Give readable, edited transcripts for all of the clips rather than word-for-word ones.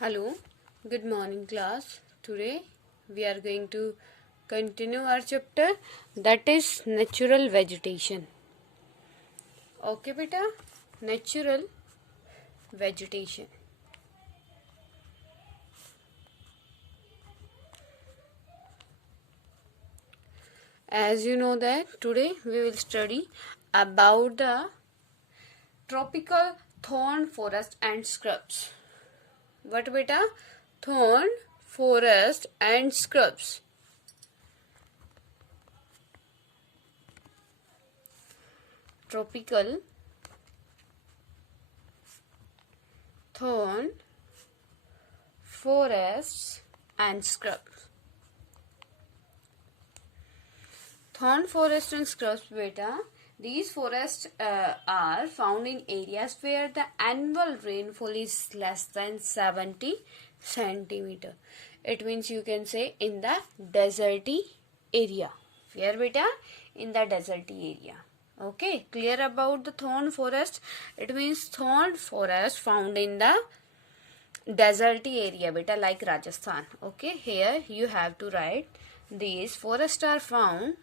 Hello, good morning class. Today we are going to continue our chapter, that is natural vegetation. Okay beta, natural vegetation. As you know that today we will study about the tropical thorn forest and scrubs. What beta? Thorn forest and scrubs. Tropical thorn forests and scrubs. Thorn forest and scrubs beta, these forests are found in areas where the annual rainfall is less than 70 centimeter. It means you can say in the deserty area. Where beta? In the deserty area. Okay, clear about the thorn forest? It means thorn forest found in the deserty area beta, like Rajasthan. Okay, here you have to write these forests are found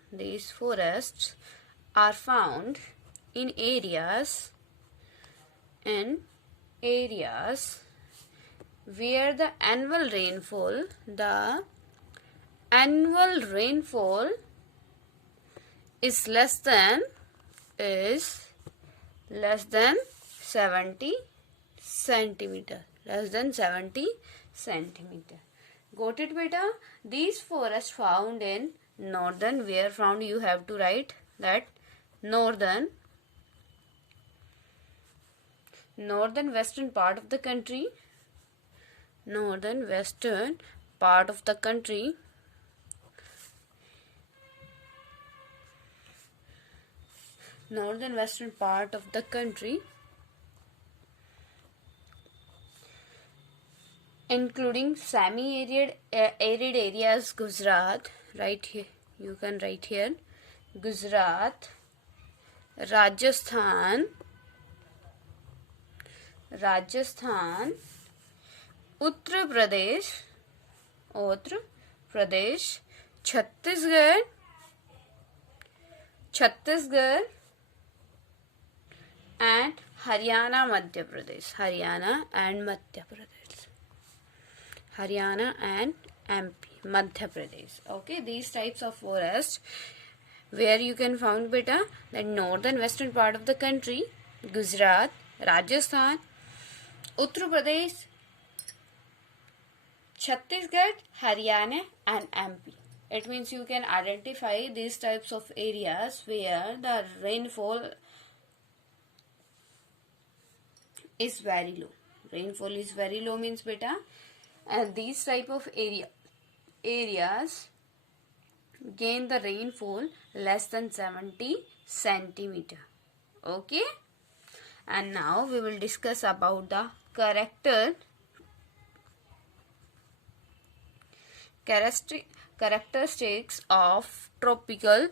in areas where the annual rainfall is less than 70 centimeter. Got it beta? These forests found in northern, where found you have to write that northern western part of the country. Northern western part of the country. Northern western part of the country, including semi-arid areas, Gujarat, right here, you can write here, Gujarat, Rajasthan, Uttar Pradesh, Chhattisgarh and Haryana and MP, Madhya Pradesh. Okay, these types of forests where you can find beta the northern western part of the country, Gujarat, Rajasthan, Uttar Pradesh, Chhattisgarh, Haryana and MP. It means you can identify these types of areas where the rainfall is very low. Rainfall is very low means beta, and these type of areas gain the rainfall less than 70 centimeter. Okay, and now we will discuss about the characteristics of tropical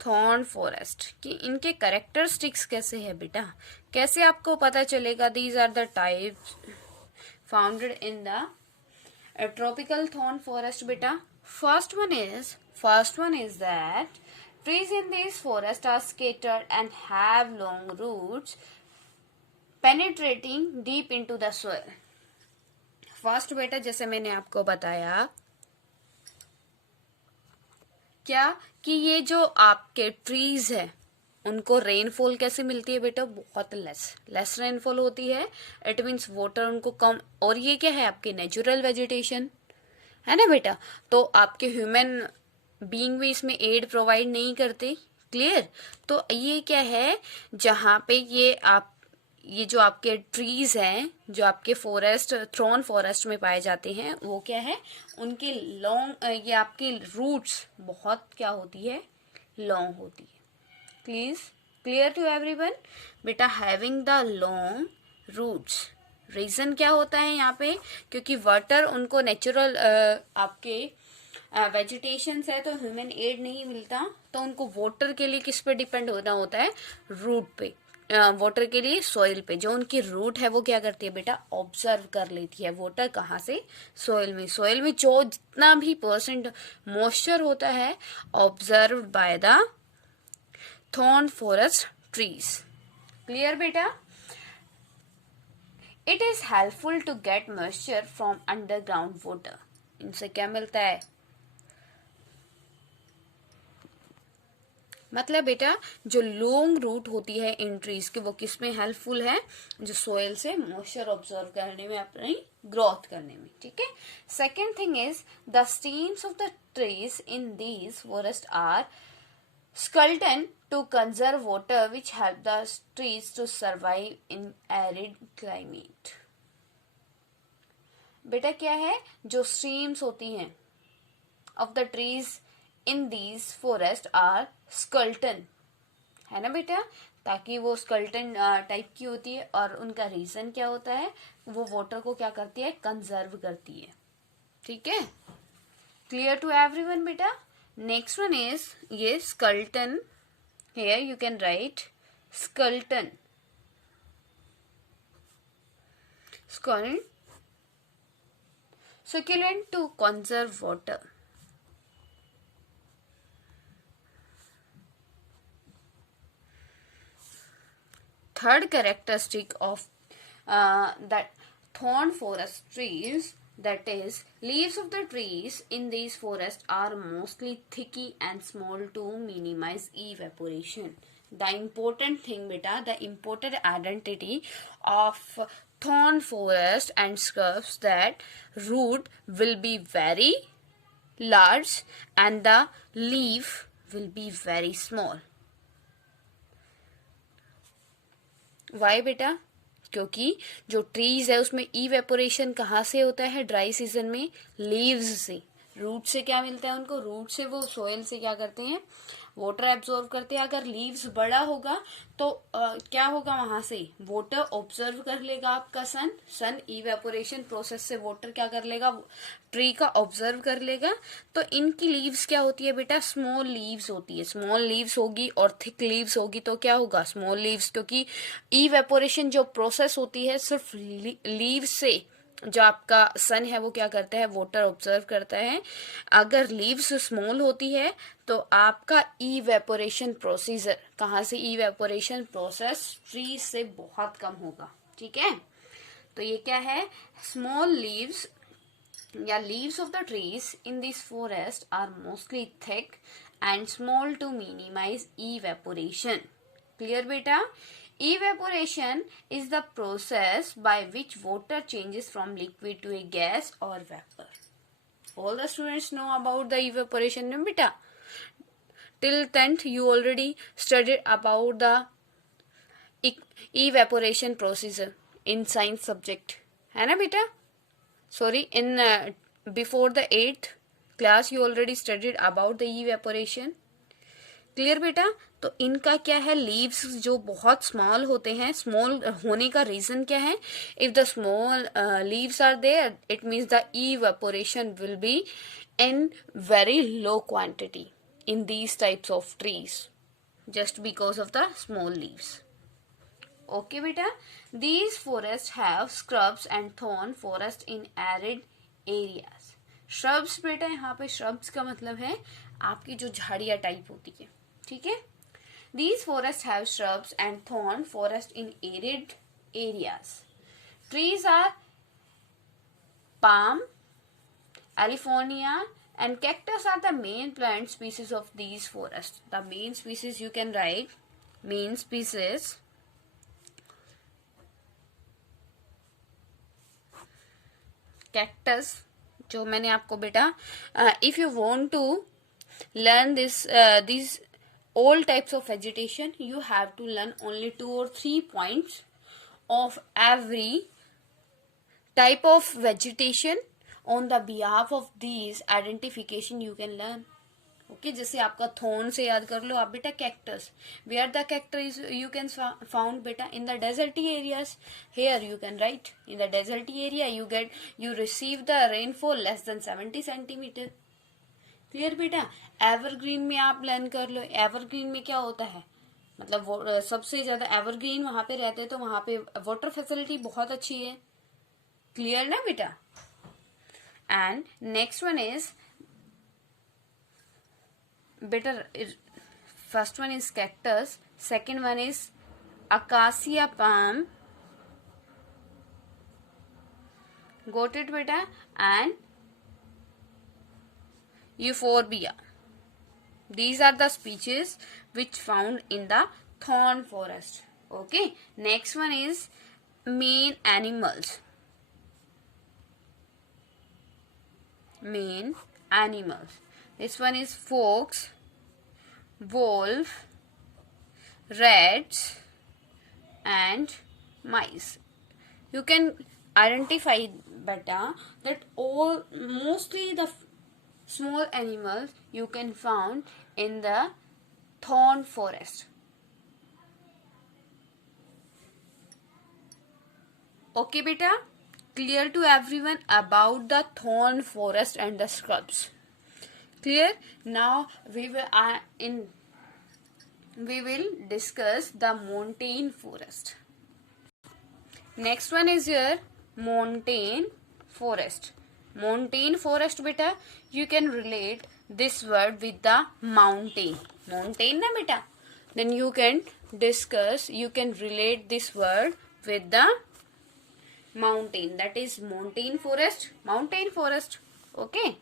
thorn forest कि इनके कैरेक्टरिस्टिक्स कैसे है बेटा, कैसे आपको पता चलेगा? These are the types founded in the tropical thorn forest बेटा. First one is that trees in this forest are scattered and have long roots penetrating deep into the soil. First बेटा, जैसे मैंने आपको बताया क्या कि ये जो आपके ट्रीज है उनको रेनफॉल कैसे मिलती है बेटा? बहुत लेस रेनफॉल होती है. इट मीन्स वाटर उनको कम, और ये क्या है आपके नेचुरल वेजिटेशन है ना बेटा, तो आपके ह्यूमन बीइंग भी इसमें एड प्रोवाइड नहीं करते. क्लियर? तो ये क्या है, जहाँ पे ये जो आपके ट्रीज हैं, जो आपके थ्रॉन फॉरेस्ट में पाए जाते हैं, वो क्या है, उनके लॉन्ग, ये आपकी रूट्स बहुत क्या होती है, लॉन्ग होती है. क्लियर टू एवरीवन बेटा? Having the long roots, reason क्या होता है यहाँ पे, क्योंकि वाटर उनको नेचुरल आपके वेजिटेशन है तो ह्यूमन एड नहीं मिलता, तो उनको वाटर के लिए किस पे डिपेंड होना होता है? रूट पे. वाटर के लिए सॉइल पे। जो उनकी रूट है वो क्या करती है बेटा, ऑब्जर्व कर लेती है वाटर कहाँ से, सॉइल में। सॉइल में जो जितना भी परसेंट मॉइस्चर होता है observe by the thorn forest trees. Clear बेटा। It is helpful to get moisture from underground water. इनसे क्या मिलता है, मतलब बेटा जो लॉन्ग रूट होती है इन ट्रीज की वो किस में हेल्पफुल है, जो सोयल से मॉइस्चर ऑब्जर्व करने में, अपनी ग्रोथ करने में। ठीक है। Second thing is the stems of the trees in these forest are skeleton to conserve water which help the trees to survive in arid climate। बेटा क्या है, जो स्ट्रीम्स होती हैं of the trees in these forest are skeleton, है ना बेटा, ताकि वो स्कल्टन टाइप की होती है। और उनका रीजन क्या होता है, वो वाटर को क्या करती है, कंजर्व करती है। ठीक है। क्लियर टू एवरीवन बेटा। नेक्स्ट वन इज ये skeleton, here you can write skeleton, succulent to conserve water। Third characteristic of the thorn forest trees, that is leaves of the trees in these forests are mostly thicky and small to minimize evaporation। The important thing beta, the important identity of thorn forest and shrubs, that root will be very large and the leaf will be very small। Why बेटा, क्योंकि जो ट्रीज है उसमें इवेपोरेशन कहाँ से होता है, dry season में लीव्स से। रूट से क्या मिलता है उनको, रूट से वो सोयल से क्या करते हैं, वाटर एब्जॉर्व करते हैं। अगर लीव्स बड़ा होगा तो क्या होगा, वहां से वाटर ऑब्जर्व कर लेगा आपका सन इवेपोरेशन प्रोसेस से वाटर क्या कर लेगा, ट्री का ऑब्जर्व कर लेगा। तो इनकी लीव्स क्या होती है बेटा, स्मॉल लीव्स होती है। स्मॉल लीव्स होगी और थिक लीव्स होगी तो क्या होगा, स्मॉल लीव्स, क्योंकि इवेपोरेशन जो प्रोसेस होती है सिर्फ लीव्स से, जो आपका सन है वो क्या करता है, वाटर ऑब्जर्व करता है। अगर लीव्स स्मॉल होती है तो आपका इवेपोरेशन प्रोसीजर, कहाँ से, इवेपोरेशन प्रोसेस ट्री से बहुत कम होगा। ठीक है। तो ये क्या है, स्मॉल लीव्स या leaves of the trees in this forest are mostly thick and small to minimize evaporation। Clear beta? Evaporation is the process by which water changes from liquid to a gas or vapor। All the students know about the evaporation, no beta? Till 10th you already studied about the evaporation procedure in science subject, है ना बेटा? Sorry, in before the 8th class you already studied about the evaporation। Clear बेटा। तो इनका क्या है, लीव्स जो बहुत स्मॉल होते हैं, स्मॉल होने का रीजन क्या है, if the small leaves are there it means the evaporation will be in very low quantity in these types of trees just because of the small leaves। Okay beta, these forests have shrubs and thorn forest in arid areas। shrubs बेटा, यहाँ पे shrubs का मतलब है आपकी जो झाड़ियाँ टाइप होती है। ठीक है। These forests have shrubs and thorn forest in arid areas। trees are palm, California and cactus are the main plant species of these forests। The main species you can write, main species cactus, जो मैंने आपको बेटा, if you want to learn these all types of vegetation you have to learn only 2 or 3 points of every type of vegetation। on the behalf of these identification you can learn। Okay जैसे आपका thorn से याद कर लो आप बेटा, cactus, where the cactus is you can found बेटा, in the deserty areas. Here you can write, in the deserty area you receive the rainfall less than 70 centimetre. Clear बेटा। एवरग्रीन में आप लर्न कर लो, एवरग्रीन में क्या होता है, मतलब सबसे ज्यादा एवरग्रीन वहां पे रहते हैं, तो वहां पे वाटर फैसिलिटी बहुत अच्छी है। क्लियर ना बेटा? एंड नेक्स्ट वन इज बेटा, first one is cactus, second one is acacia palm, got it बेटा, and euphorbia. These are the species which found in the thorn forest. Okay. Next one is main animals. Main animals. This one is fox, wolf, rats, and mice. You can identify better that all mostly the small animals you can found in the thorn forest. Okay beta, clear to everyone about the thorn forest and the scrubs? Clear? Now we will discuss the montane forest. Next one is your montane forest. Montane forest beta, you can relate this word with the mountain. Mountain na beta? Then you can relate this word with the mountain. That is montane forest. Mountain forest. Okay.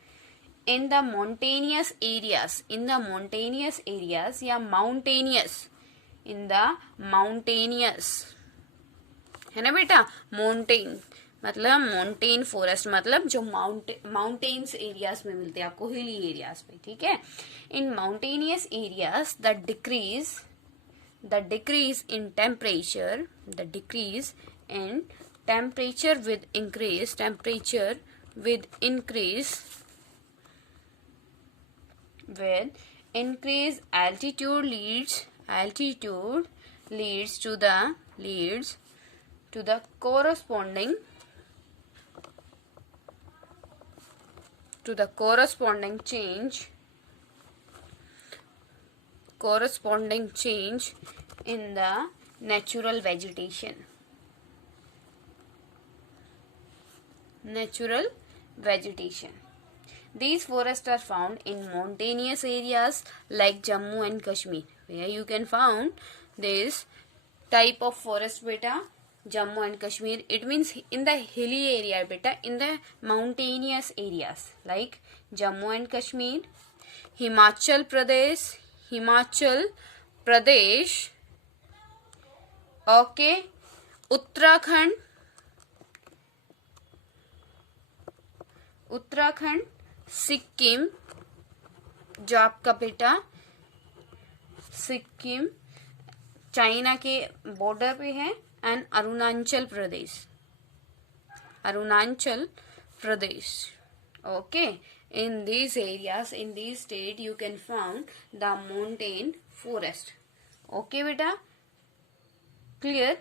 In the mountainous areas या mountainous, in the mountainous है ना बेटा. माउंटेन मतलब mountain forest मतलब जो mountains areas में मिलते हैं आपको, हिली एरियाज पे. ठीक है. In mountainous areas the decrease in temperature with increased altitude leads to the corresponding change in the natural vegetation. These forests are found in mountainous areas like Jammu and Kashmir, where you can found this type of forest beta. Jammu and Kashmir, it means in the hilly area beta, in the mountainous areas like Jammu and Kashmir, Himachal Pradesh, okay, Uttarakhand, Sikkim, जो आपका बेटा सिक्किम चाइना के बॉर्डर पे है, एंड Arunachal Pradesh. Okay. In these areas, in these state, you can found the mountain forest. Okay बेटा? Clear?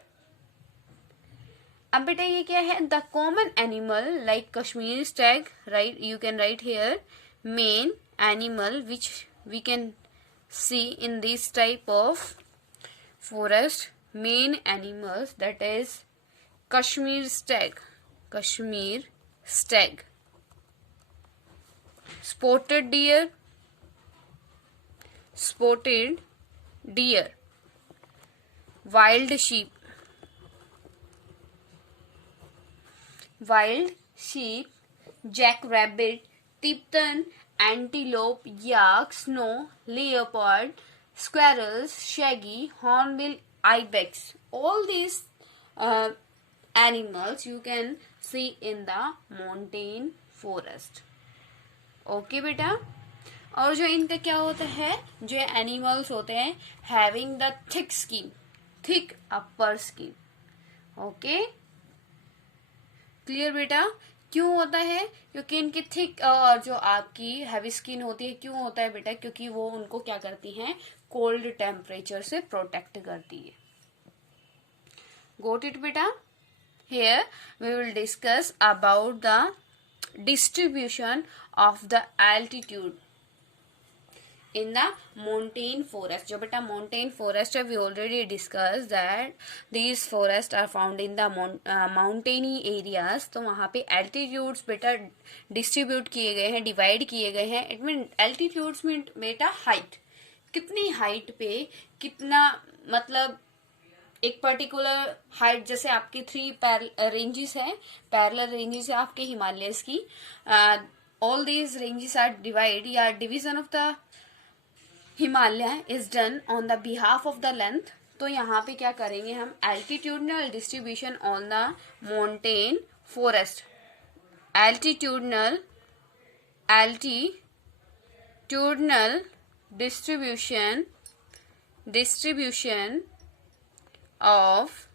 अब बेटा ये क्या है? The common animal like Kashmir stag, right? You can write here main animal which we can see in this type of forest. Main animals, that is Kashmir stag, spotted deer, wild sheep, jackrabbit, Tipton, antelope, yak, snow leopard, squirrels, shaggy, hornbill, ibex. All these animals you can see in the mountain forest. Okay बेटा. और जो इनका क्या होता है, जो एनिमल्स होते हैं having the thick upper skin. Okay. Clear बेटा? क्यों होता है? क्योंकि इनकी थिक और जो आपकी हैवी स्किन होती है, क्यों होता है बेटा? क्योंकि वो उनको क्या करती हैं, कोल्ड टेम्परेचर से प्रोटेक्ट करती है. गोट इट बेटा? Here we will discuss about the distribution of the altitude in the montane forest. जो बेटा montane forest है, we already discussed that these forests are found in the mountainy areas. तो वहाँ पे altitudes बेटा डिस्ट्रीब्यूट किए गए हैं, डिवाइड किए गए हैं. इट मीन altitudes मीन बेटा हाइट, कितनी हाइट पे कितना, मतलब एक पर्टिकुलर हाइट, जैसे आपकी 3 रेंजेस है, पैरेलल रेंजेस है आपके हिमालयस की. All these ranges are divide या division of the Himalaya is done on the behalf of the length. तो यहाँ पे क्या करेंगे हम, altitudinal distribution on the mountain forest. Altitudinal distribution of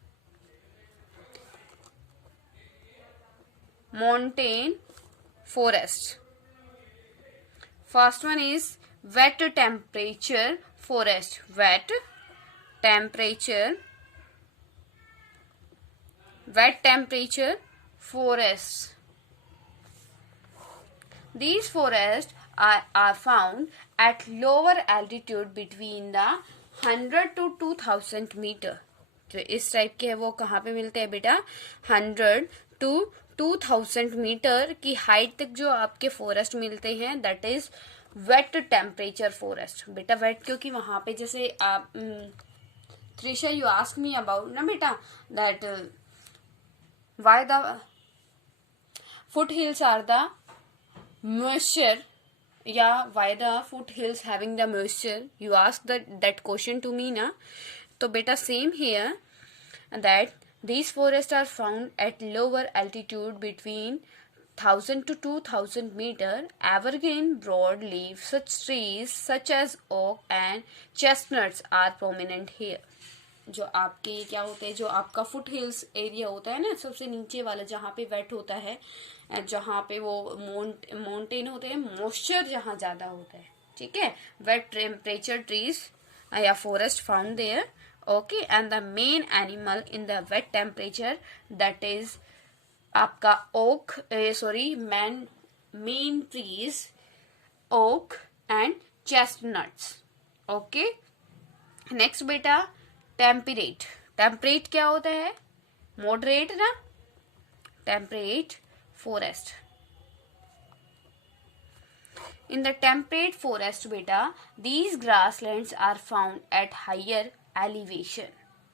mountain forest. First one is wet temperature forest. Wet temperature forests. These forests are found at lower altitude between the 100 to 2000 मीटर. जो इस टाइप के है वो कहाँ पे मिलते हैं बेटा, 100 to 2000 मीटर की हाइट तक जो आपके फॉरेस्ट मिलते हैं, that is wet temperature forest. बेटा वेट क्योंकि वहां पे जैसे आप Trisha you ask me about ना बेटा that why the foothills are the moisture, yeah, why the foot hills having the moisture, you ask that question to me na. So beta same here, that these forests are found at lower altitude between 1000 to 2000 meter. Evergreen broadleaf such trees such as oak and chestnuts are prominent here. जो आपके क्या होते हैं, जो आपका foot hills area होता है ना, सबसे नीचे वाला जहाँ पे वेट होता है, जहाँ पे वो माउंटेन होते हैं, मॉइस्चर जहाँ ज्यादा होता है, ठीक है, वेट टेम्परेचर ट्रीज या forest found there. Okay, and the main animal in the wet temperature that is आपका oak, sorry main trees oak and chestnuts. Okay, next बेटा टेम्परेट. टेम्परेट क्या होता है, मॉडरेट ना, temperate forest. In the temperate forest beta, these grasslands are found at higher elevation.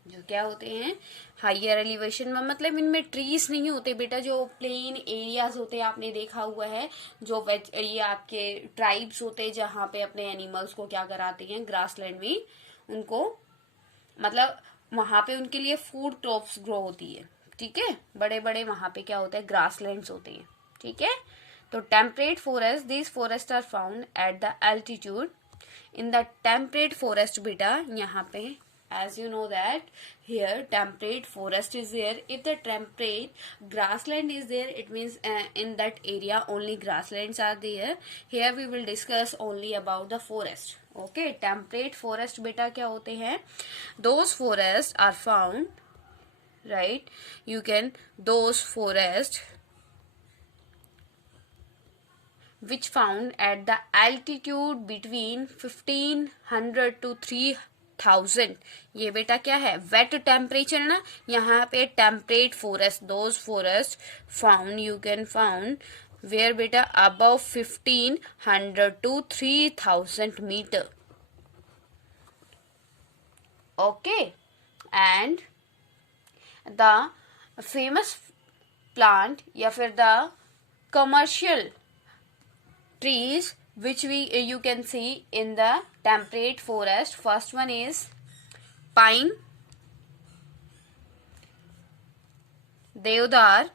जो क्या होते हैं, हाइयर एलिवेशन में, मतलब इनमें ट्रीज नहीं होते बेटा, जो प्लेन एरियाज होते हैं, आपने देखा हुआ है, जो ये आपके ट्राइब्स होते हैं जहाँ पे अपने एनिमल्स को क्या कराते हैं, ग्रासलैंड में उनको, मतलब वहां पे उनके लिए फूड क्रॉप्स ग्रो होती है, ठीक है, बड़े बड़े वहां पे क्या होता है, ग्रासलैंड्स होते हैं, ठीक है. तो temperate forest, these forest are found at the altitude. In the temperate forest बेटा, यहाँ पे as you know that here temperate forest is there. If the temperate grassland is there, it means in that area only grasslands are there. Here we will discuss only about the forest. Okay, temperate forest beta क्या होते हैं, those forests are found, right, you can, those forests which found at the altitude between 1500 to 3000. ये बेटा क्या है, wet temperature है ना, यहाँ पे temperate forest, those forest found, you can found where बेटा above 1500 to 3000 metre. Okay, and the famous plant या फिर the commercial trees which you can see in the temperate forest. First one is pine, deodar.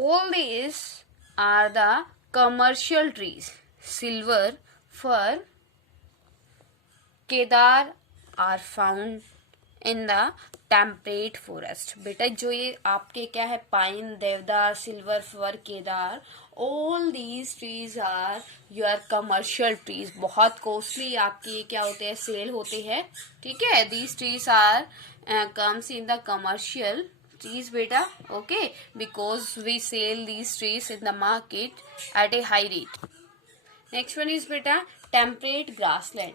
All these are the commercial trees. Silver, fir, kedar are found in the temperate forest. बेटा जो ये आपके क्या है, pine, deodar, silver fir, cedar, all these trees are your commercial trees. बहुत costly आपके ये क्या होते हैं, सेल होते हैं, ठीक है. These trees are comes in the commercial trees बेटा. Okay, because we sell these trees in the market at a high rate. Next one is बेटा temperate grassland,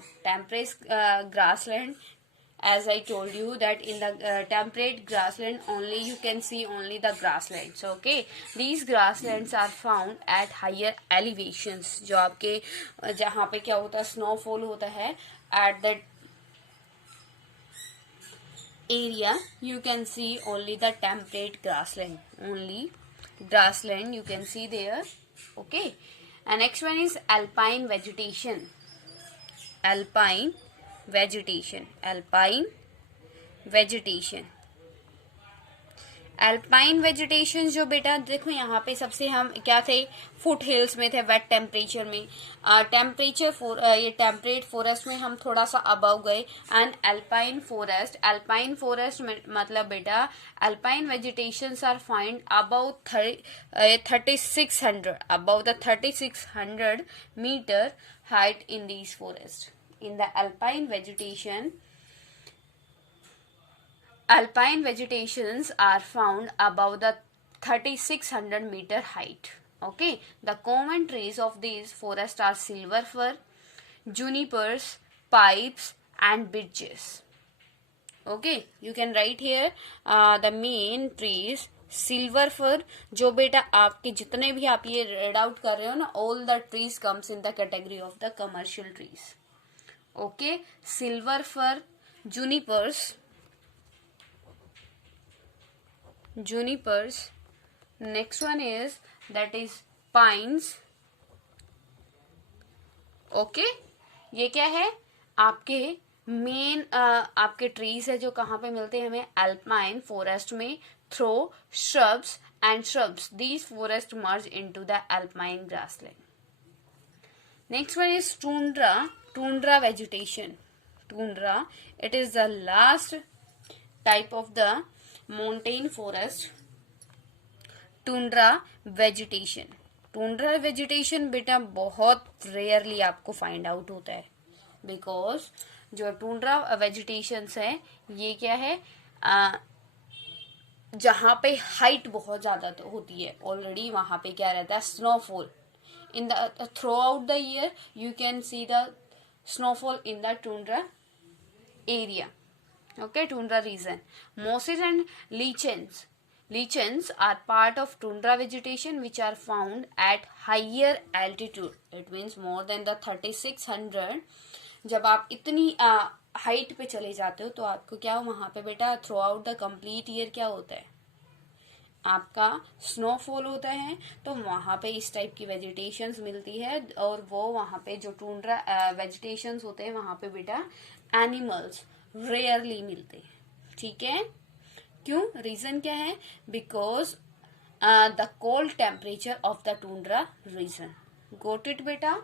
as I told you that in the temperate grassland only you can see only the grasslands. Okay, these grasslands are found at higher elevations. जो आपके जहाँ पे क्या होता है snowfall होता है at that area you can see only the temperate grassland, only grassland you can see there. Okay, and next one is alpine vegetation. alpine vegetation alpine vegetation जो बेटा देखो यहाँ पे सबसे हम क्या थे फुट हिल्स में थे वेट टेम्परेचर में ये टेम्परेट फॉरेस्ट में हम थोड़ा सा अबव गए एंड अल्पाइन फॉरेस्ट मतलब बेटा alpine vegetations are find above 3600 meter height in these forest. In the alpine vegetations are found above the 3600 meter height. Okay, the common trees of these forests are silver fir, junipers, pipes and birches. Okay, you can write here the main trees. Silver fir जो बेटा आपके जितने भी आप ये red out कर रहे हो ना, all the trees comes in the category of the commercial trees. Okay, silver fir, junipers. Next one is that is pines. Okay, ये क्या है आपके मेन आपके ट्रीज है जो कहाँ पे मिलते हैं हमें अल्पाइन फॉरेस्ट में throw shrubs and shrubs. These forests merge into the alpine grassland. Next one is tundra vegetation. Tundra, it is the last type of the mountain forest. Tundra vegetation बेटा बहुत रेयरली आपको फाइंड आउट होता है, बिकॉज जो tundra vegetations है ये क्या है जहाँ पे हाइट बहुत ज्यादा होती है ऑलरेडी वहां पे क्या रहता है snowfall. In the throughout the year you can see the snowfall in the tundra area. Okay, tundra region. Mosses and lichens are part of tundra vegetation which are found at higher altitude. It means more than the 3600. जब आप इतनी हाइट पे चले जाते हो तो आपको क्या वहां पे बेटा through out the complete year क्या होता है आपका स्नोफॉल होता है. तो वहां पे इस टाइप की वेजिटेशंस मिलती है और वो वहां पे जो टूंड्रा वेजिटेशंस होते हैं वहां पे बेटा एनिमल्स रेयरली मिलते हैं. ठीक है, क्यों, रीजन क्या है, because the cold temperature of the tundra region. Got it बेटा.